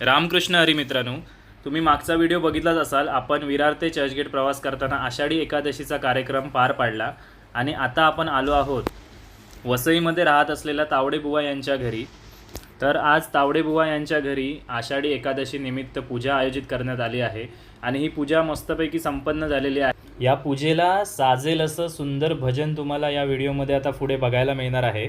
रामकृष्ण हरी मित्रांनो तुम्ही मागचा व्हिडिओ बघितलाच असाल आपण विरार ते चर्चगेट प्रवास करताना आषाढी एकादशीचा कार्यक्रम पार पाडला आणि आता आपण आलो आहोत वसईमध्ये राहत असलेल्या तावडेबुवा यांच्या घरी. तर आज तावडेबुवा यांच्या घरी आषाढी एकादशी निमित्त पूजा आयोजित करण्यात आली आहे आणि ही पूजा मस्तपैकी संपन्न झालेली आहे. या पूजेला साजेल असं सुंदर भजन तुम्हाला या व्हिडिओमध्ये आता पुढे बघायला मिळणार आहे.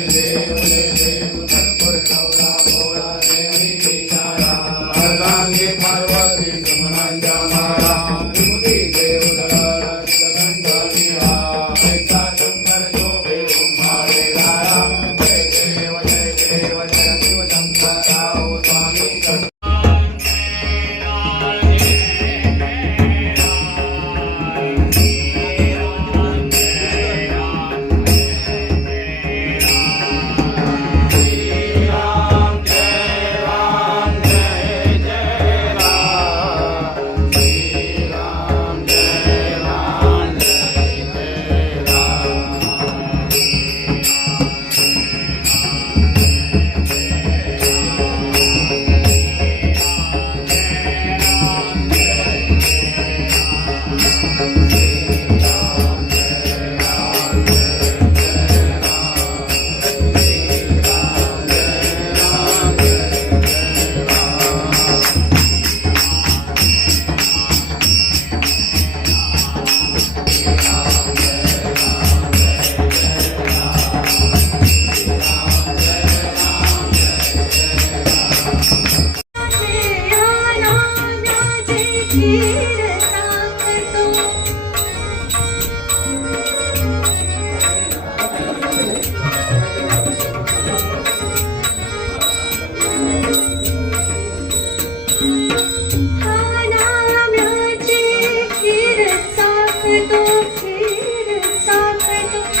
Ah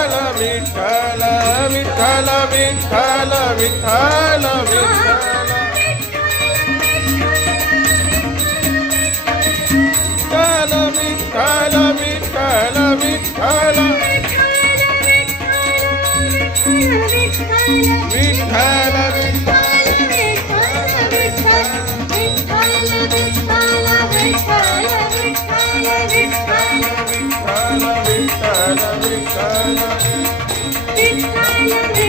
Vittala Vittala Vittala Vittala Vittala Vittala Vittala Vittala Thank you.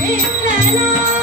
Hey! Hello.